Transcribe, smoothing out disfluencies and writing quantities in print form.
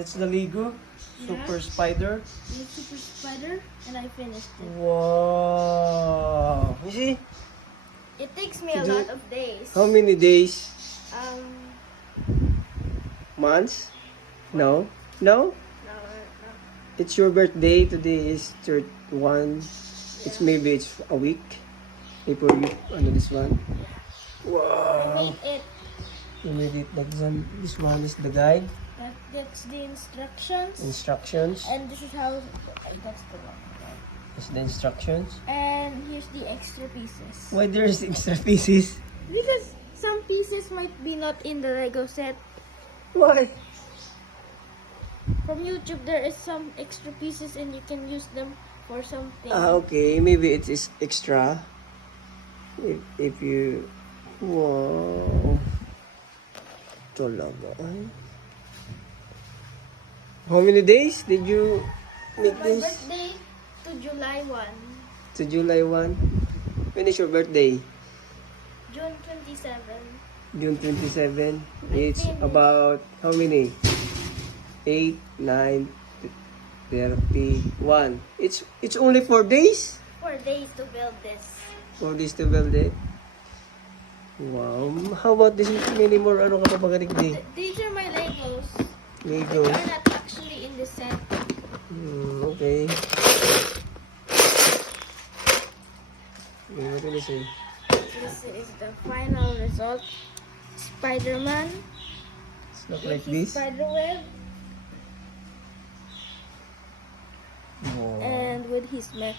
It's the Lego Super Spider. It's Super Spider, and I finished it. Wow! You see? It takes me a Did you- lot of days. How many days? Um, Months? No? No? no. It's your birthday. Today is 31. It's maybe it's a week before you ano this one. I Wow! made it. You made it like this one is the guide, That's the instructions. instructions. And this is how. That's the one. That's the instructions. And here's the extra pieces. Why there's extra pieces? Because some pieces might be not in the Lego set. Why? From YouTube, there is some extra pieces, and you can use them for something. Okay. Maybe it is extra. If you... Wow. Talaga. Ay. How many days did you make My this? birthday to July 1, To July 1? When is your birthday? June 27. June 27. It's finished. about how many? 8, 9, 31. It's only 4 days? 4 days to build this. 4 days to build it. Wow. How about this many more? Ano ka pa magaling? These are my Legos. Lego. They are not actually in the set. Okay. What can I say? This is the final result. Spider-Man. It's not like His this. Spider-Web. Wow. And with his mech.